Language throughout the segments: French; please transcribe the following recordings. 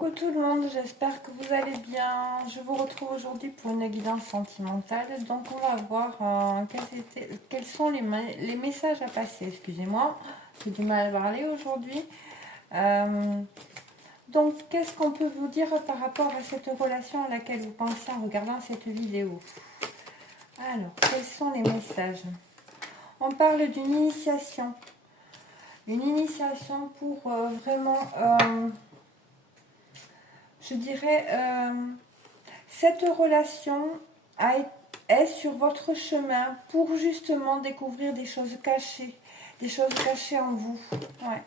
Coucou tout le monde, j'espère que vous allez bien. Je vous retrouve aujourd'hui pour une guidance sentimentale. Donc on va voir quels sont les messages à passer. Excusez-moi, j'ai du mal à parler aujourd'hui. Donc qu'est-ce qu'on peut vous dire par rapport à cette relation à laquelle vous pensez en regardant cette vidéo? Alors, quels sont les messages? On parle d'une initiation. Une initiation pour vraiment... je dirais, cette relation est sur votre chemin pour justement découvrir des choses cachées en vous. Ouais.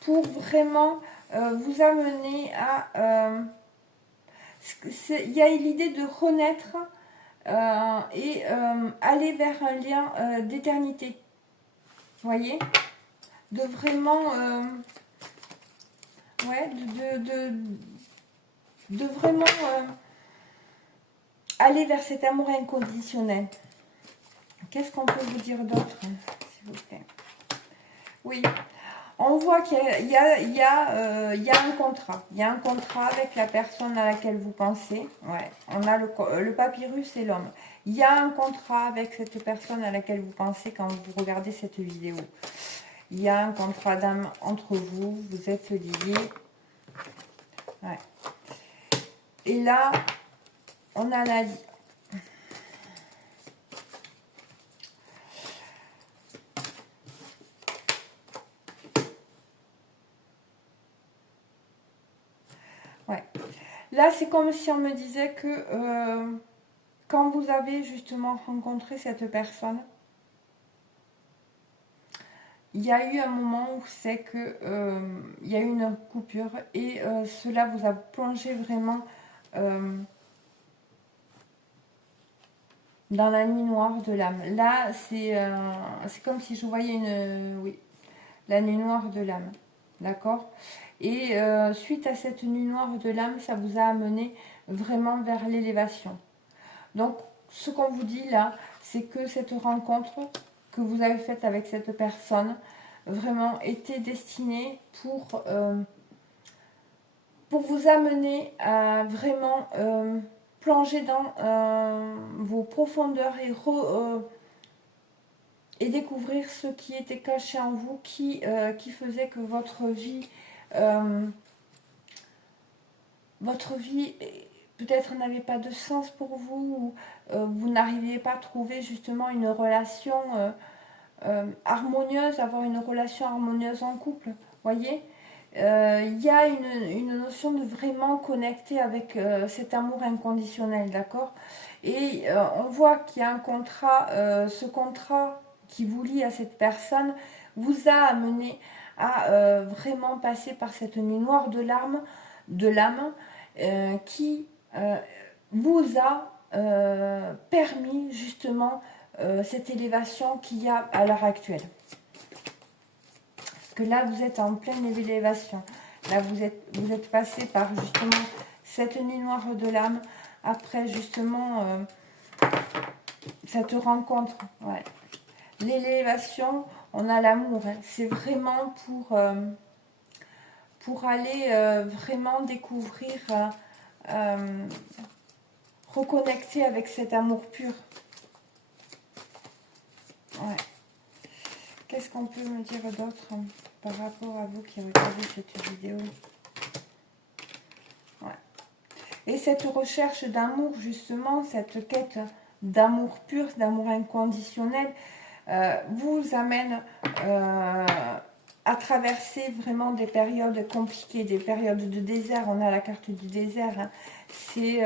Pour vraiment vous amener à... il y a l'idée de renaître et aller vers un lien d'éternité. Vous voyez? De vraiment... ouais, de vraiment aller vers cet amour inconditionnel. Qu'est-ce qu'on peut vous dire d'autre, s'il vous plaît? Oui, on voit qu'il y a un contrat. Il y a un contrat avec la personne à laquelle vous pensez. Ouais, on a le papyrus et l'homme. Il y a un contrat avec cette personne à laquelle vous pensez quand vous regardez cette vidéo. Il y a un contrat d'âme entre vous. Vous êtes liés. Ouais. Et là, on a la... Ouais. Là, c'est comme si on me disait que quand vous avez justement rencontré cette personne, il y a eu un moment où c'est que il y a eu une coupure et cela vous a plongé vraiment dans la nuit noire de l'âme. Là, c'est comme si je voyais oui, la nuit noire de l'âme. D'accord? Et suite à cette nuit noire de l'âme, ça vous a amené vraiment vers l'élévation. Donc, ce qu'on vous dit là, c'est que cette rencontre que vous avez faite avec cette personne, vraiment était destinée pour vous amener à vraiment plonger dans vos profondeurs et découvrir ce qui était caché en vous, qui faisait que votre vie peut-être n'avait pas de sens pour vous, ou vous n'arriviez pas à trouver justement une relation harmonieuse, avoir une relation harmonieuse en couple, voyez. Il y a une notion de vraiment connecter avec cet amour inconditionnel, d'accord. Et on voit qu'il y a un contrat, ce contrat qui vous lie à cette personne vous a amené à vraiment passer par cette nuit noire de l'âme qui vous a permis justement cette élévation qu'il y a à l'heure actuelle. Parce que là, vous êtes en pleine élévation. Là, vous êtes passé par justement cette nuit noire de l'âme, après justement cette rencontre. Ouais. L'élévation, on a l'amour. Hein. C'est vraiment pour aller vraiment découvrir, reconnecter avec cet amour pur. Ouais. Qu'est-ce qu'on peut me dire d'autre par rapport à vous qui regardez cette vidéo? Ouais. Et cette recherche d'amour, justement, cette quête d'amour pur, d'amour inconditionnel, vous amène à traverser vraiment des périodes compliquées, des périodes de désert. On a la carte du désert. Hein. C'est...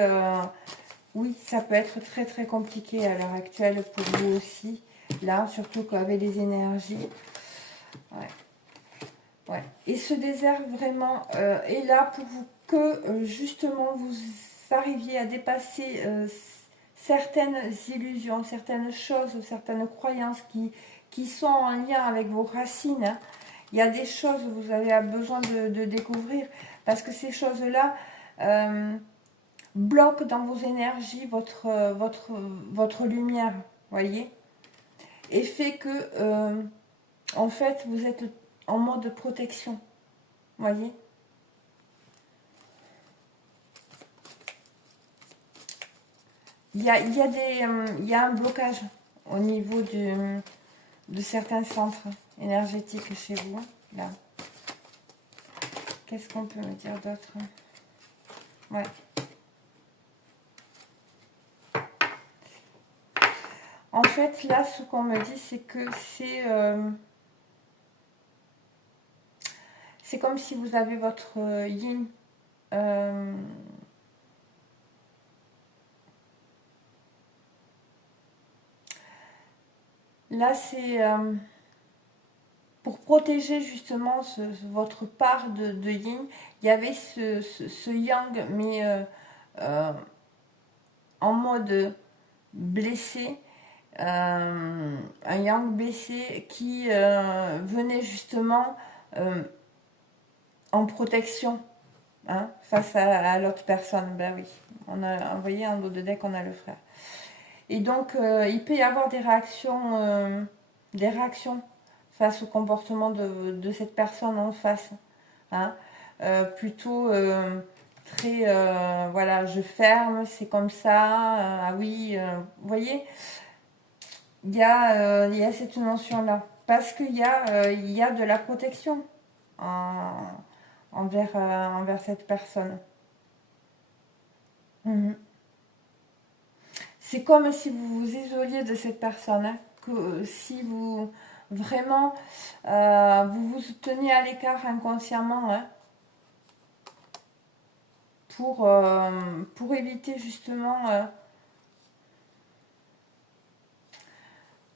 oui, ça peut être très très compliqué à l'heure actuelle pour vous aussi. Là, surtout qu'avec les énergies. Ouais. Ouais. Et ce désert vraiment est là pour vous que justement vous arriviez à dépasser certaines illusions, certaines choses, certaines croyances qui sont en lien avec vos racines. Hein. Il y a des choses que vous avez besoin de découvrir parce que ces choses-là bloquent dans vos énergies votre lumière, voyez, et fait que en fait vous êtes en mode protection, voyez. il y a un blocage au niveau de certains centres énergétiques chez vous. Là. Qu'est-ce qu'on peut me dire d'autre? Ouais. En fait, là, ce qu'on me dit, c'est que c'est comme si vous avez votre yin. Là, c'est pour protéger justement votre part de yin. Il y avait ce yang, mais en mode blessé. Un yang blessé qui venait justement en protection, hein, face à l'autre personne. Ben oui, on a envoyé en dos de deck, on a le frère. Et donc, il peut y avoir des réactions face au comportement de cette personne en face. Hein. Plutôt très, voilà, je ferme, c'est comme ça, ah oui, vous voyez, il y a cette notion-là. Parce qu'il y a de la protection envers cette personne. C'est comme si vous vous isoliez de cette personne, hein, que si vous vraiment vous vous teniez à l'écart inconsciemment, hein, pour éviter justement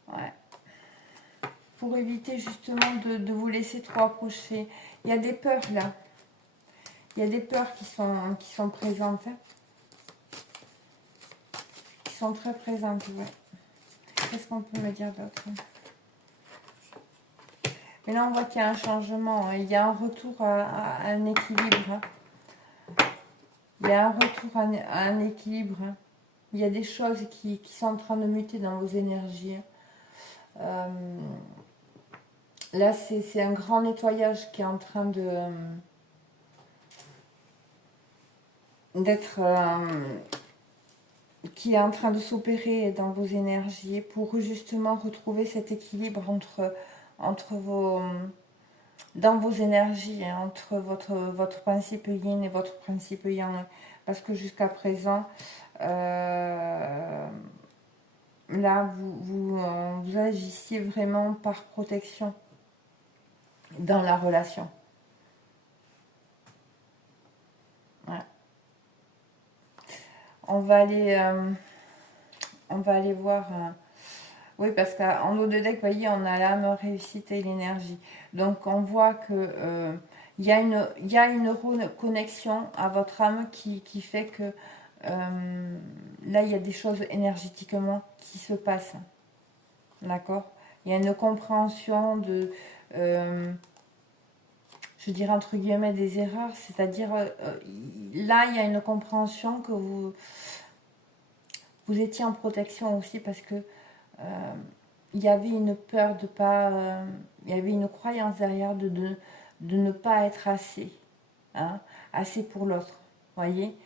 ouais, pour éviter justement de vous laisser trop approcher. Il y a des peurs là. Il y a des peurs qui sont présentes. Hein. Qui sont très présentes, ouais. Qu'est-ce qu'on peut me dire d'autre? Mais là, on voit qu'il y a un changement. Hein. Il y a un retour à un équilibre. Hein. Il y a un retour à un équilibre. Hein. Il y a des choses qui sont en train de muter dans vos énergies. Hein. Là, c'est un grand nettoyage qui est en train qui est en train de s'opérer dans vos énergies pour justement retrouver cet équilibre dans vos énergies, hein, entre votre principe yin et votre principe yang. Parce que jusqu'à présent, là, vous agissiez vraiment par protection dans la relation. Ouais. On va aller voir. Oui, parce qu'en haut de deck, vous voyez, on a l'âme, réussite et l'énergie. Donc, on voit que il y a une reconnexion à votre âme qui fait que là, il y a des choses énergétiquement qui se passent. D'accord? Il y a une compréhension de, je dirais entre guillemets, des erreurs. C'est-à-dire, là, il y a une compréhension que vous étiez en protection aussi parce que il y avait une peur de pas, il y avait une croyance derrière de ne pas être assez, hein, assez pour l'autre, voyez.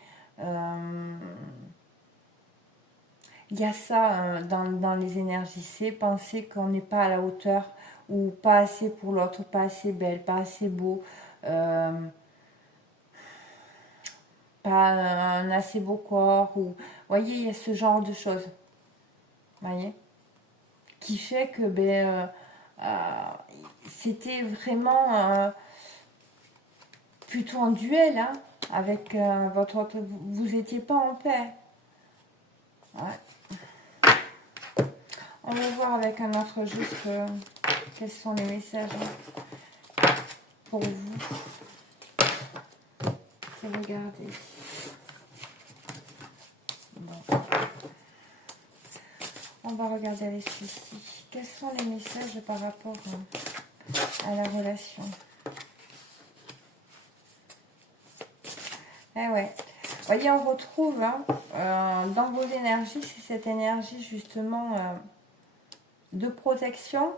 Il y a ça dans les énergies, c'est penser qu'on n'est pas à la hauteur ou pas assez pour l'autre, pas assez belle, pas assez beau, pas un assez beau corps, ou voyez, il y a ce genre de choses, voyez, qui fait que c'était vraiment plutôt en duel, hein, avec votre autre. Vous n'étiez pas en paix. Ouais. On va voir avec un autre juste quels sont les messages pour vous. Je vais regarder. Bon. On va regarder avec celui-ci. Quels sont les messages par rapport à la relation? Eh ouais. Vous voyez, on retrouve hein, dans vos énergies, c'est cette énergie justement de protection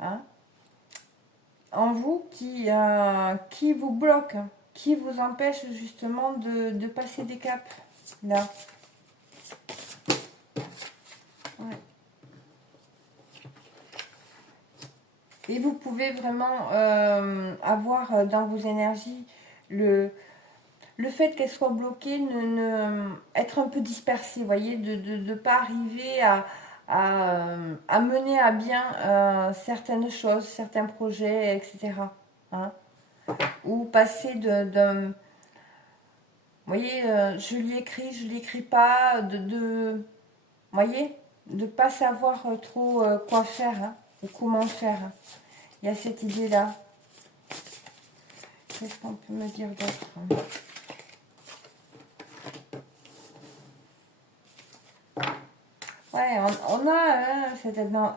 hein, en vous qui vous bloque, qui vous empêche justement de passer des caps. Là. Ouais. Et vous pouvez vraiment avoir dans vos énergies le fait qu'elles soient bloquées, être un peu dispersées, vous voyez, de ne pas arriver à mener à bien certaines choses, certains projets, etc. Hein, ou passer d'un... Vous voyez, je lui écris, je ne l'écris pas, vous voyez, de ne pas savoir trop quoi faire hein, ou comment faire. Il y a cette idée-là. Qu'est-ce qu'on peut me dire d'autre? Ouais, on a hein,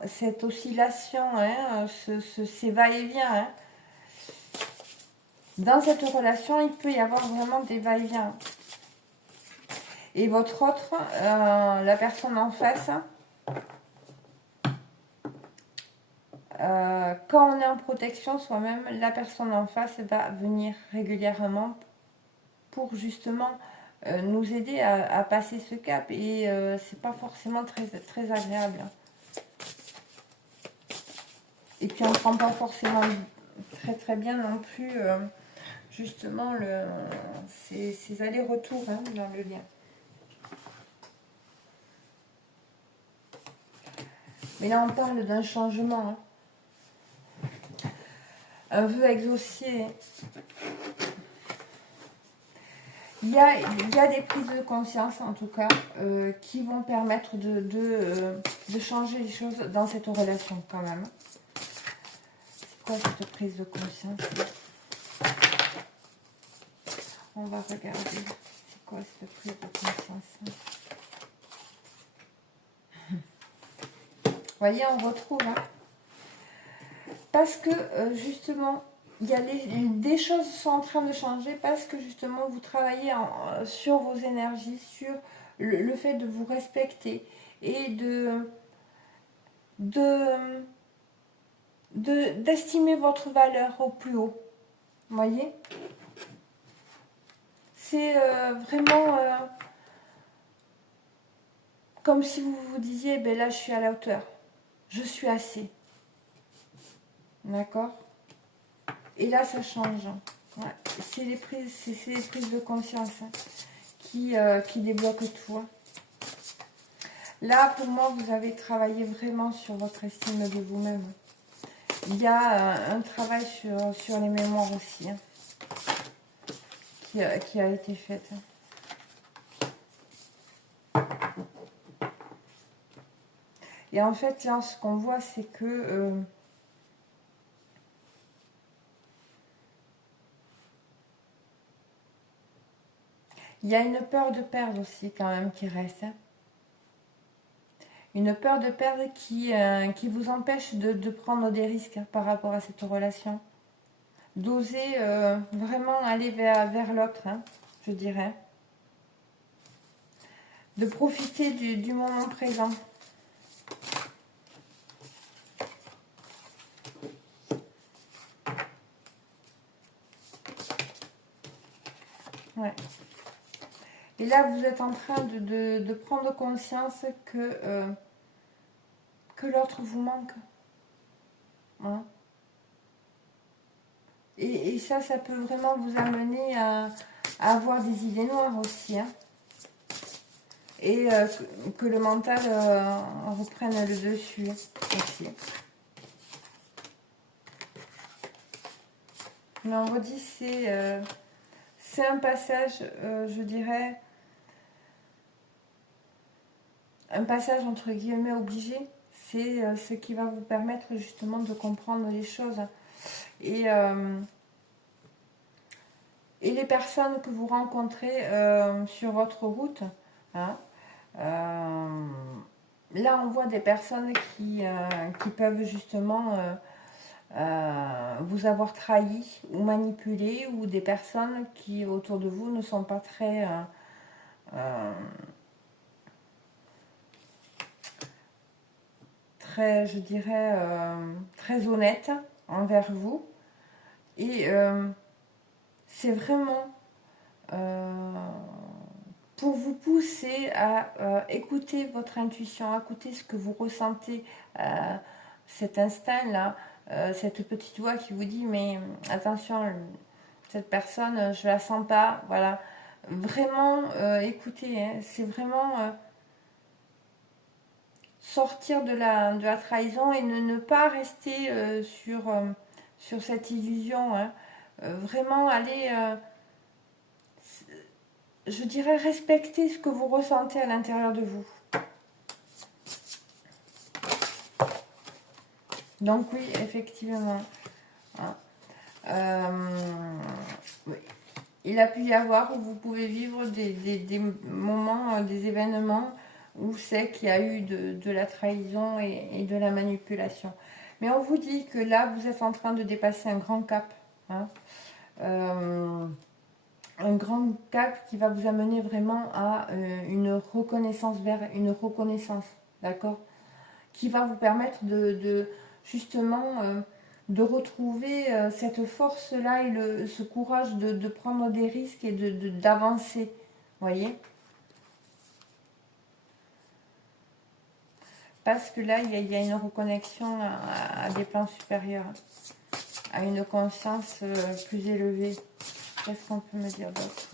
cette oscillation, hein, ces va-et-vient. Hein. Dans cette relation, il peut y avoir vraiment des va-et-vient. Et votre autre, la personne en face, quand on est en protection soi-même, la personne en face va venir régulièrement pour justement nous aider à passer ce cap. Et c'est pas forcément très agréable. Et puis on ne prend pas forcément très bien non plus justement ces allers-retours hein, dans le lien. Mais là on parle d'un changement. Hein. Un vœu exaucé. Il y a des prises de conscience en tout cas qui vont permettre de changer les choses dans cette relation quand même. C'est quoi cette prise de conscience? On va regarder. C'est quoi cette prise de conscience? Vous voyez, on retrouve. Hein, parce que justement, il y a des choses sont en train de changer parce que justement, vous travaillez sur vos énergies, sur le fait de vous respecter et d'estimer votre valeur au plus haut. Vous voyez? C'est vraiment comme si vous vous disiez, ben là je suis à la hauteur, je suis assez. D'accord? Et là ça change. Ouais. C'est les prises de conscience hein, qui débloquent tout. Hein. Là pour moi vous avez travaillé vraiment sur votre estime de vous-même. Il y a un travail sur les mémoires aussi hein, qui a été fait. Et en fait, là, ce qu'on voit, c'est que il y a une peur de perdre aussi, quand même, qui reste. Hein. Une peur de perdre qui vous empêche de prendre des risques hein, par rapport à cette relation. D'oser vraiment aller vers l'autre, hein, je dirais. De profiter du moment présent. Ouais. Et là, vous êtes en train de prendre conscience que l'autre vous manque. Hein. Et ça peut vraiment vous amener à avoir des idées noires aussi. Hein. Et que le mental reprenne le dessus aussi. Mais on redit, c'est un passage, je dirais, un passage entre guillemets obligé. C'est ce qui va vous permettre justement de comprendre les choses. Et les personnes que vous rencontrez sur votre route, hein, là on voit des personnes qui peuvent justement vous avoir trahi ou manipulé, ou des personnes qui autour de vous ne sont pas très je dirais, très honnêtes envers vous. Et c'est vraiment pour vous pousser à écouter votre intuition, à écouter ce que vous ressentez, cet instinct-là, cette petite voix qui vous dit mais attention, cette personne, je la sens pas, voilà. Vraiment, écoutez, hein, c'est vraiment sortir de la trahison et ne pas rester sur cette illusion, hein. Vraiment aller, je dirais, respecter ce que vous ressentez à l'intérieur de vous. Donc oui, effectivement. Hein. Oui. Il a pu y avoir, où vous pouvez vivre des moments, des événements où c'est qu'il y a eu de la trahison et de la manipulation. Mais on vous dit que là, vous êtes en train de dépasser un grand cap. Hein. Un grand cap qui va vous amener vraiment à une reconnaissance, vers une reconnaissance, d'accord, qui va vous permettre justement de retrouver cette force-là et ce courage de prendre des risques et d'avancer, voyez. Parce que là, il y a une reconnexion à des plans supérieurs, à une conscience plus élevée. Qu'est-ce qu'on peut me dire d'autre,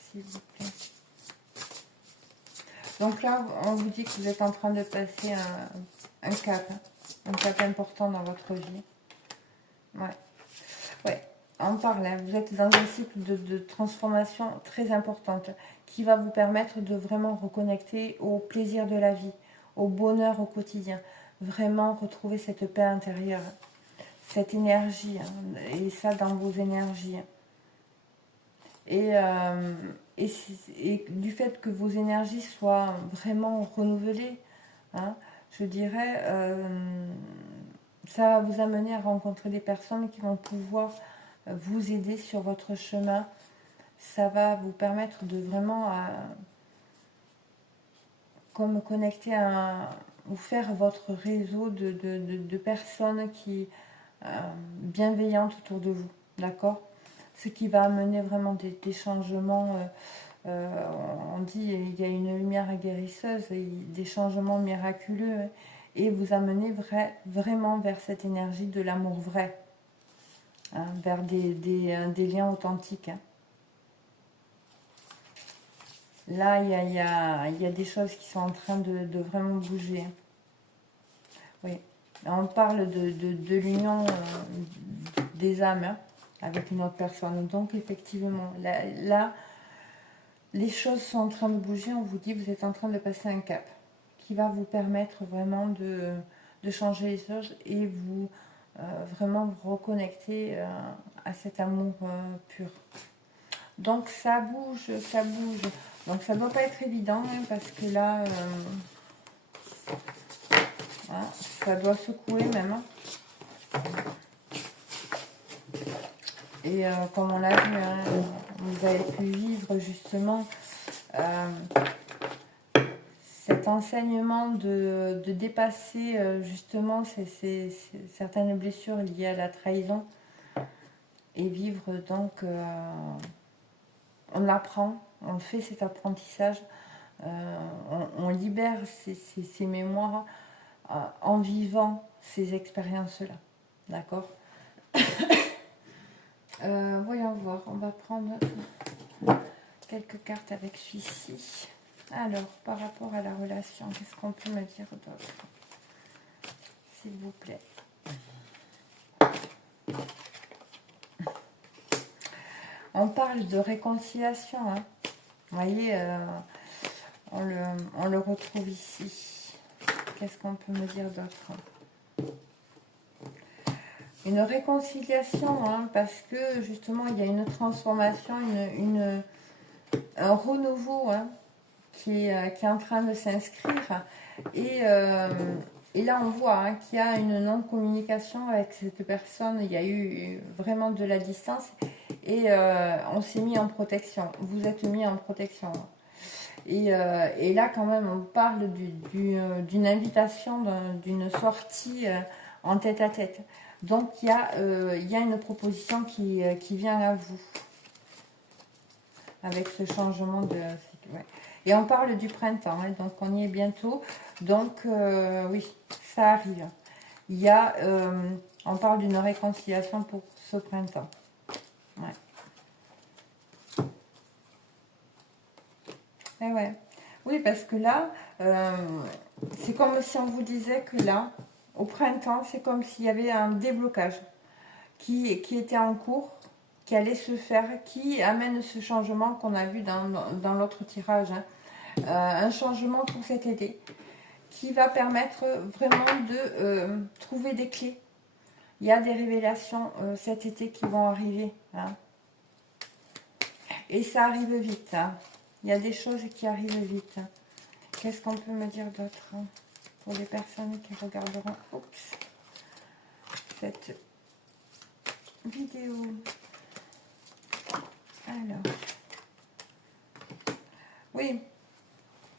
s'il vous plaît? Donc là, on vous dit que vous êtes en train de passer un cap important dans votre vie. Ouais, on parle, hein. Vous êtes dans un cycle de transformation très importante qui va vous permettre de vraiment reconnecter au plaisir de la vie, au bonheur au quotidien. Vraiment retrouver cette paix intérieure, cette énergie, hein, et ça dans vos énergies. Et du fait que vos énergies soient vraiment renouvelées, hein, je dirais, ça va vous amener à rencontrer des personnes qui vont pouvoir vous aider sur votre chemin. Ça va vous permettre de vraiment comme connecter ou faire votre réseau de personnes qui bienveillantes autour de vous, d'accord? Ce qui va amener vraiment des changements. On dit il y a une lumière guérisseuse, et des changements miraculeux, hein, et vous amener vraiment vers cette énergie de l'amour vrai, hein, vers des liens authentiques. Hein. Là, il y a des choses qui sont en train de vraiment bouger. Hein. Oui. On parle de l'union des âmes, hein, avec une autre personne. Donc, effectivement, là, les choses sont en train de bouger. On vous dit vous êtes en train de passer un cap qui va vous permettre vraiment de changer les choses et vous vraiment vous reconnecter à cet amour pur. Donc, ça bouge, ça bouge. Donc, ça ne doit pas être évident, hein, parce que là... Hein, ça doit secouer même. Et comme on l'a vu, hein, vous avez pu vivre justement cet enseignement de dépasser justement certaines blessures liées à la trahison et vivre donc, on apprend, on fait cet apprentissage, on libère ces mémoires en vivant ces expériences-là. D'accord. Voyons voir, on va prendre quelques cartes avec celui-ci. Alors, par rapport à la relation, qu'est-ce qu'on peut me dire d'autre, s'il vous plaît? On parle de réconciliation. Hein. Vous voyez, on le retrouve ici. Qu'est-ce qu'on peut me dire d'autre? Une réconciliation, hein, parce que justement, il y a une transformation, un renouveau, hein, qui est en train de s'inscrire. Et là, on voit, hein, qu'il y a une non-communication avec cette personne. Il y a eu vraiment de la distance. Et on s'est mis en protection. Vous êtes mis en protection. Et là, quand même, on parle d'une invitation, d'une sortie en tête-à-tête. Donc, il y a une proposition qui vient à vous. avec ce changement de cycle. Ouais. Et on parle du printemps, hein, donc on y est bientôt. Donc oui, ça arrive. Il y a, on parle d'une réconciliation pour ce printemps. Ouais. Et ouais. Oui, parce que là, c'est comme si on vous disait que là, au printemps, c'est comme s'il y avait un déblocage qui était en cours, qui allait se faire, qui amène ce changement qu'on a vu dans l'autre tirage. Hein. Un changement pour cet été qui va permettre vraiment de trouver des clés. Il y a des révélations cet été qui vont arriver. Hein. Et ça arrive vite. Hein. Il y a des choses qui arrivent vite. Hein. Qu'est-ce qu'on peut me dire d'autre hein, pour les personnes qui regarderont cette vidéo? Alors, oui.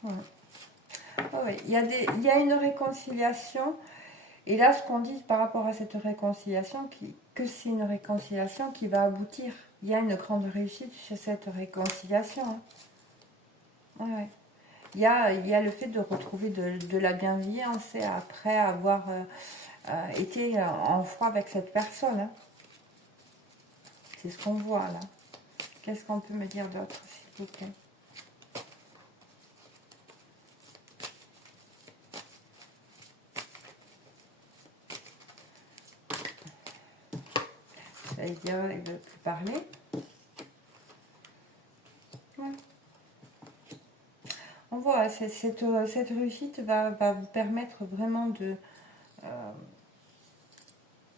Ouais. Oh oui. Il y a une réconciliation. Et là, ce qu'on dit par rapport à cette réconciliation, que c'est une réconciliation qui va aboutir. Il y a une grande réussite chez cette réconciliation. Hein. Ouais, ouais. Il y a le fait de retrouver de la bienveillance après avoir été en froid avec cette personne. Hein. C'est ce qu'on voit là. Qu'est-ce qu'on peut me dire d'autre, s'il vous plaît? J'allais dire, il veut plus parler. Ouais. On voit, cette réussite va vous permettre vraiment de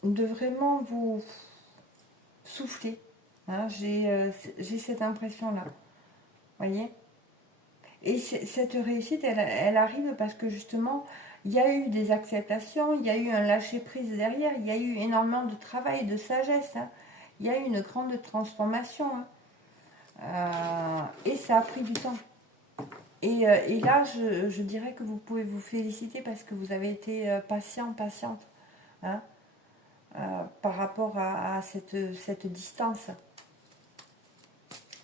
vraiment vous souffler. Hein, j'ai cette impression-là. Voyez? Et cette réussite, elle arrive parce que justement, il y a eu des acceptations, il y a eu un lâcher-prise derrière, il y a eu énormément de travail, de sagesse. Hein. Il y a eu une grande transformation. Hein. Et ça a pris du temps. Et là, je dirais que vous pouvez vous féliciter parce que vous avez été patiente. Hein, par rapport à cette distance.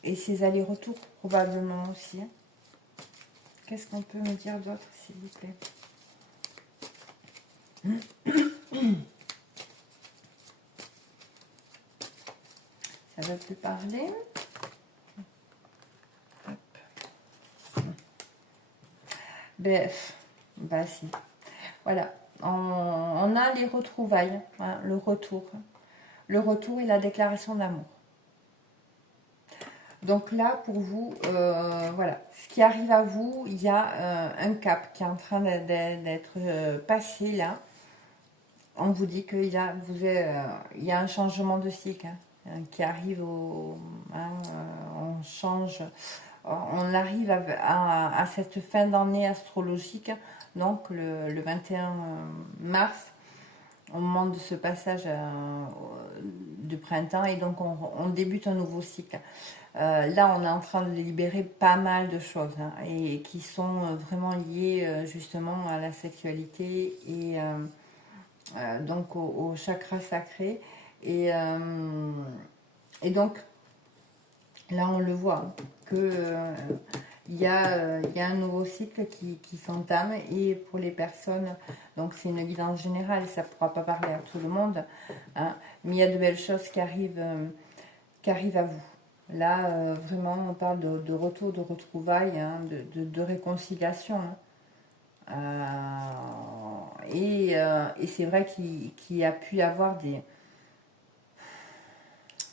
Et ces allers-retours, probablement aussi. Hein. Qu'est-ce qu'on peut me dire d'autre, s'il vous plaît? Ça ne veut plus parler. Bah si. Voilà. On a les retrouvailles, hein, le retour. Le retour et la déclaration d'amour. Donc là, pour vous, voilà, ce qui arrive à vous, il y a un cap qui est en train d'être passé là. On vous dit qu'il y a, il y a un changement de cycle hein, qui arrive on change, on arrive à cette fin d'année astrologique, donc le 21 mars, au moment de ce passage du printemps, et donc on débute un nouveau cycle. Là, on est en train de libérer pas mal de choses hein, et qui sont vraiment liées justement à la sexualité et donc au chakra sacré. Et donc, là, on le voit que il y a un nouveau cycle qui s'entame et pour les personnes, donc c'est une guidance générale, ça ne pourra pas parler à tout le monde, hein, mais il y a de belles choses qui arrivent à vous. Là, vraiment, on parle de retour, de retrouvailles, hein, de réconciliation. Hein. Et c'est vrai qu'il y a pu y avoir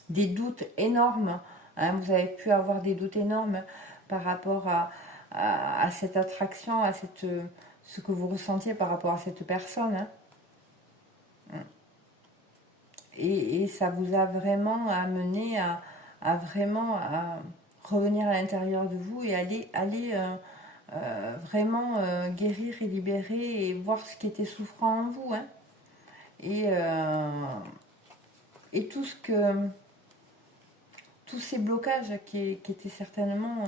des doutes énormes. Hein, vous avez pu avoir des doutes énormes par rapport à cette attraction, à ce que vous ressentiez par rapport à cette personne. Hein. Et ça vous a vraiment amené à vraiment revenir à l'intérieur de vous et aller vraiment guérir et libérer et voir ce qui était souffrant en vous. Hein. Et tous ces blocages qui étaient certainement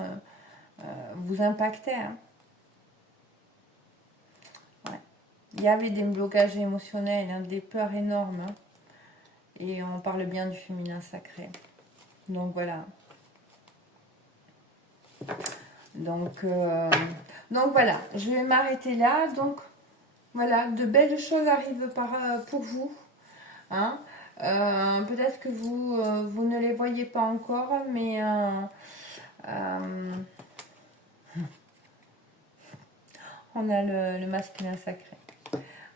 vous impactaient. Hein. Ouais. Il y avait des blocages émotionnels, hein, des peurs énormes. Hein. Et on parle bien du féminin sacré. Donc voilà. Donc voilà, je vais m'arrêter là. Donc voilà, de belles choses arrivent pour vous. Hein. Peut-être que vous ne les voyez pas encore, mais on a le masculin sacré.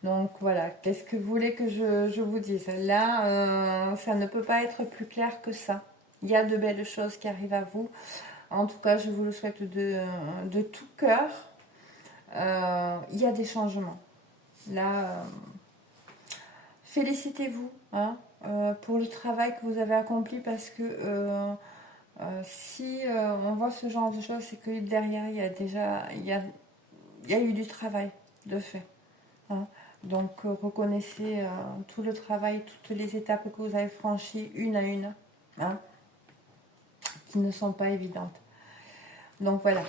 Donc voilà, qu'est-ce que vous voulez que je vous dise? Là, ça ne peut pas être plus clair que ça. Il y a de belles choses qui arrivent à vous. En tout cas, je vous le souhaite de tout cœur. Il y a des changements. Là, félicitez-vous, hein, pour le travail que vous avez accompli, parce que si on voit ce genre de choses, c'est que derrière, il y a eu du travail de fait. Hein. Donc, reconnaissez tout le travail, toutes les étapes que vous avez franchies une à une, hein, qui ne sont pas évidentes. Donc voilà.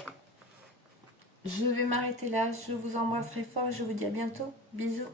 Je vais m'arrêter là. Je vous embrasse très fort et je vous dis à bientôt. Bisous.